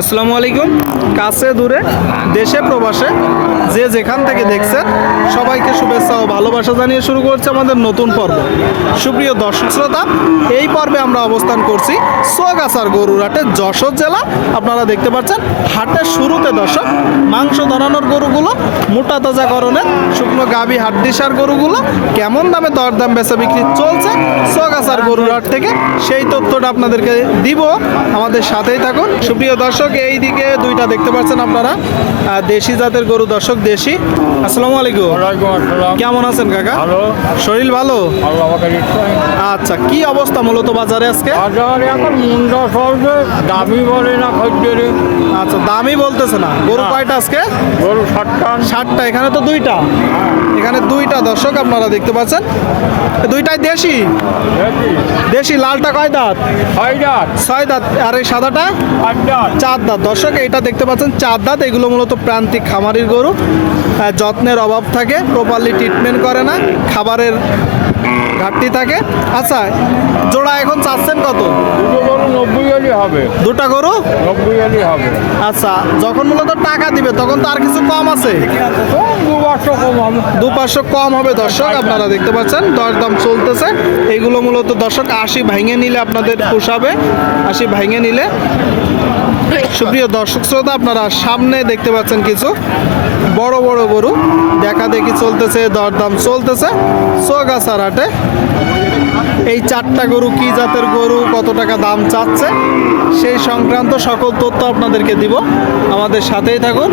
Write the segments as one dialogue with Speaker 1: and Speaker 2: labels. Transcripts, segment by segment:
Speaker 1: আসসালামু আলাইকুম। কাছে, দূরে, দেশে, প্রবাসে, যে যেখান থেকে দেখছেন, সবাইকে শুভেচ্ছা ও ভালোবাসা জানিয়ে শুরু করছে আমাদের নতুন পর্ব। সুপ্রিয় দর্শক শ্রোতা, এই পর্বে আমরা অবস্থান করছি সোয়াগাছার গরুর হাটে যশোর জেলা। আপনারা দেখতে পাচ্ছেন, হাটের শুরুতে দর্শক, মাংস ধরানোর গরুগুলো মোটা তাজাকরণের শুকনো গাভী হাড্ডিসার গরুগুলো কেমন দামে দরদাম বেচা বিক্রি চলছে সোয়াগাছার গরুর হাট থেকে? সেই তথ্যটা আপনাদেরকে দিব। আমাদের সাথেই থাকুন। সুপ্রিয় দর্শক এই দিকে দুইটা দেখতে পাচ্ছেন আপনারা। দেশি জাতের গরু দর্শক দেশি। আসসালামু আলাইকুম। কেমন আছেন কাকা? শরীর ভালো? আচ্ছা কি অবস্থা মূলত বাজারে আজকে?
Speaker 2: বাজার এখন মুন্ডা চলছে দামি বলে না খদ্দের।
Speaker 1: আচ্ছা দামই বলতেছে না। গরু কয়টা আজকে?
Speaker 2: গরু ষাটটা
Speaker 1: ষাটটা এখানে তো দুইটা। এখানে দুইটা দর্শক আপনারা দেখতে পাচ্ছেন। দুইটাই দেশি? দেশি। লালটা কয় দাঁত?
Speaker 2: ছয় দাঁত।
Speaker 1: ছয় দাঁত। আর এই সাদাটা? চার দাঁত। দর্শক এটা দেখতে পাচ্ছেন চার দাঁত। এগুলো মূলত প্রান্তিক খামারির গরু। আহ, যত্নের অভাব থাকে প্রপারলি ট্রিটমেন্ট করে না খাবারের ঘাটতি থাকে। আচ্ছা জোড়া এখন চাচ্ছেন কত?
Speaker 2: নব্বই আলি হবে।
Speaker 1: দুটা গরু?
Speaker 2: নব্বই আলি হবে।
Speaker 1: আচ্ছা যখন মূলত টাকা দিবে তখন তো আর কিছু কম আছে?
Speaker 2: দু
Speaker 1: পাঁচশো কম হবে দর্শক আপনারা দেখতে পাচ্ছেন দরদাম চলতেছে। এগুলো মূলত দর্শক আশি ভাঙে নিলে আপনাদের পোষাবে। আশি ভাঙে নিলে। সুপ্রিয় দর্শক শ্রোতা আপনারা সামনে দেখতে পাচ্ছেন কিছু। বড় বড় গরু। দেখা দেখি চলতেছে দরদাম চলতেছে। সোগাছার হাটে এই চারটা গরু কি জাতের গরু কত টাকা দাম চাচ্ছে সেই সংক্রান্ত সকল তথ্য আপনাদেরকে দিব। আমাদের সাথেই থাকুন।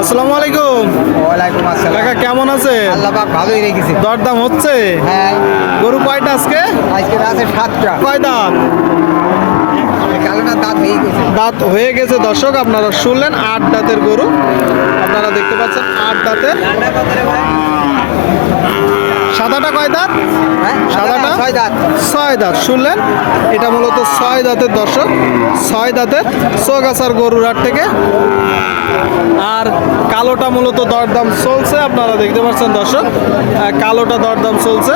Speaker 1: আসসালামু আলাইকুম।
Speaker 3: ওয়ালাইকুম আসসালাম।
Speaker 1: কাকা কেমন আছে
Speaker 3: আল্লাহ পাক ভালোই রেখেছে।
Speaker 1: দরদাম হচ্ছে?
Speaker 3: হ্যাঁ।
Speaker 1: গরু কয়টা আজকে?
Speaker 3: আজকে রাতে সাতটা।
Speaker 1: কয় দাঁত
Speaker 3: কালোটা দাঁত হয়ে গেছে
Speaker 1: দাঁত হয়ে গেছে। দর্শক আপনারা শুনলেন আট দাঁতের গরু। আপনারা দেখতে পাচ্ছেন আট দাঁতের। সাদাটা কয় দাঁত?
Speaker 3: হ্যাঁ
Speaker 1: সাদাটা?
Speaker 3: ছয় দাঁত।
Speaker 1: ছয় দাঁত। শুনলেন? এটা মূলত ছয় দাঁতের দর্শক। ছয় দাঁতের সোগাছার গরুর হাট থেকে। আর কালোটা মূলত দরদাম চলছে আপনারা দেখতে পাচ্ছেন দর্শক। কালোটা দরদাম চলছে।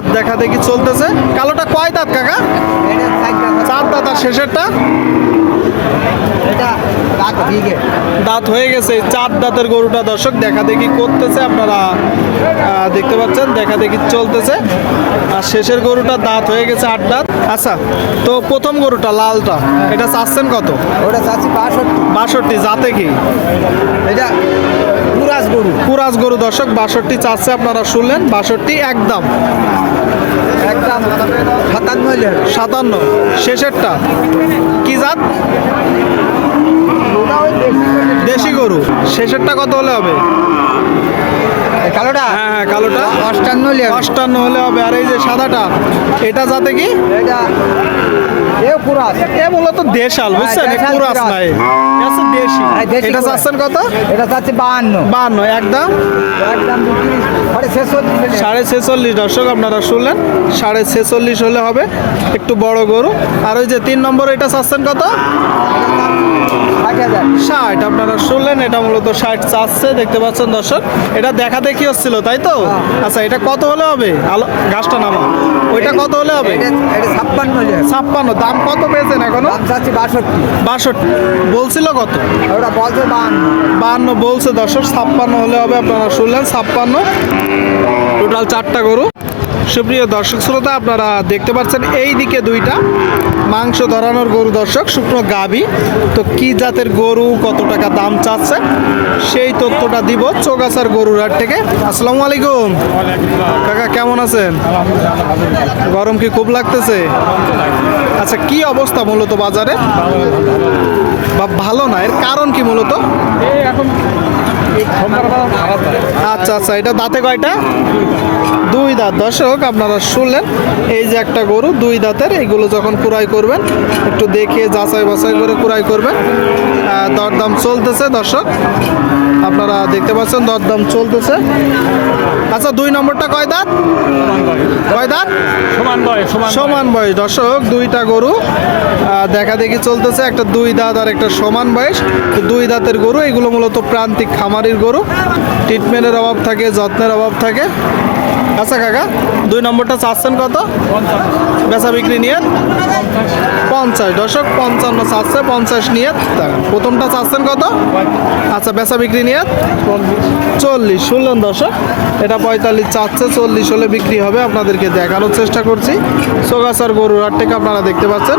Speaker 1: দাঁত দেখা দেখি চলতেছে। কালোটা কয় দাঁত কাকা?
Speaker 3: চার দাঁত।
Speaker 1: আর শেষেরটা?
Speaker 3: এটা দাঁত হয়ে গেছে
Speaker 1: দাঁত হয়ে গেছে চার দাঁতের গরুটা দর্শক দেখা দেখি করতেছে আপনারা দেখতে পাচ্ছেন দেখা দেখি চলতেছে। আর শেষের গরুটা দাঁত হয়ে গেছে আট দাঁত। আচ্ছা তো প্রথম গরুটা লালটা এটা চাচ্ছেন কত?
Speaker 3: ওটা চাচ্ছি বাষট্টি।
Speaker 1: বাষট্টি জাতে কি?
Speaker 3: এটা পুরাস গরু।
Speaker 1: কুরাজ গরু দর্শক বাষট্টি চাচ্ছে আপনারা শুনলেন বাষট্টি একদম।
Speaker 3: একদম সাতান্ন
Speaker 1: শেষেরটা কি জাত?
Speaker 3: দেশি গরু।
Speaker 1: শেষেরটা কত হলে হবে?
Speaker 3: কালোটা?
Speaker 1: হ্যাঁ হ্যাঁ কালোটা।
Speaker 3: অষ্টান্ন হলে
Speaker 1: অষ্টান্ন হলে হবে। আর এই যে সাদাটা এটা যাতে কি?
Speaker 3: এটা এ
Speaker 1: মূলত দেশাল বুঝছেন?
Speaker 3: হ্যাঁ,
Speaker 1: কুরাস
Speaker 3: কুরাস।
Speaker 1: নাই। এ দেশি।
Speaker 3: হ্যাঁ,
Speaker 1: এটা
Speaker 3: কুরাস।
Speaker 1: চাচ্ছেন কত?
Speaker 3: এটা চাচ্ছি বাহান্ন।
Speaker 1: একদম।
Speaker 3: সাড়ে ছেচল্লিশ
Speaker 1: দর্শক আপনারা শুনলেন? সাড়ে ছেচল্লিশ হলে হবে একটু বড় গরু। আর ওই যে তিন নম্বর এটা চাচ্ছেন কত?
Speaker 3: ষাট
Speaker 1: আপনারা শুনলেন এটা মূলত ষাট চাচ্ছে দেখতে পাচ্ছেন দর্শক। এটা দেখা দেখি হচ্ছিল তাই তো? আচ্ছা এটা কত হলে হবে? আলো গাছটা নামা। ওইটা কত হলে হবে?
Speaker 3: ছাপ্পান্ন।
Speaker 1: ছাপ্পান্ন দাম কত পেয়েছেন
Speaker 3: এখনও? চাচ্ছি বাষট্টি।
Speaker 1: বাষট্টি। বলছিল কত?
Speaker 3: ওটা বলছে বাহান্ন।
Speaker 1: বাহান্ন বলছে দর্শক ছাপ্পান্ন হলে হবে আপনারা শুনলেন ছাপ্পান্ন। টোটাল চারটা গরু। সুপ্রিয় দর্শক শ্রোতা, আপনারা দেখতে পাচ্ছেন এই দিকে দুইটা। মাংস ধরানোর গরু দর্শক, শুকনো গাভী। তো কি জাতের গরু, কত টাকা দাম চাচ্ছে, সেই তথ্যটা দিব চৌগাছার গরুর হাট থেকে। আসসালামু আলাইকুম। কাকা, কেমন আছেন? গরম কি খুব লাগতেছে? আচ্ছা কি অবস্থা মূলত বাজারে? বা ভালো না? এর কারণ কি মূলত?
Speaker 2: এখন এই সোমবার খারাপ হয়
Speaker 1: আচ্ছা আচ্ছা এটা দাঁতে কয়টা? দুই দাঁত। দর্শক, আপনারা শুনলেন, এই যে একটা গরু, দুই দাঁতের এইগুলো যখন কুড়াই করবেন, একটু দেখে যাচাই বাছাই করে কুড়াই করবেন। দরদাম চলতেছে, দর্শক। আপনারা দেখতে পাচ্ছেন দরদাম চলতেছে। আচ্ছা দুই নম্বরটা কয় দাঁত? কয় দাঁত?
Speaker 2: সমান বয়স সমান
Speaker 1: সমান বয়স। দর্শক দুইটা গরু দেখা দেখি চলতেছে। একটা দুই দাঁত আর একটা সমান বয়স। তো দুই দাঁতের গরু এগুলো মূলত প্রান্তিক খামারির গরু। ট্রিটমেন্টের অভাব থাকে যত্নের অভাব থাকে। আচ্ছা কাকা, দুই নম্বরটা চাচ্ছেন কত? বেচা বিক্রি নিয়ে পঞ্চাশ। দশক পঞ্চান্ন চাচ্ছে, পঞ্চাশ নিয়ে প্রথমটা চাচ্ছেন কত? আচ্ছা বেচা বিক্রি নিয়ে চল্লিশ। শুনলেন দশক এটা পঁয়তাল্লিশ চাচ্ছে, চল্লিশ হলে বিক্রি হবে। আপনাদেরকে দেখানোর চেষ্টা করছি। সোগাছার গরুর হাট থেকে আপনারা দেখতে পাচ্ছেন।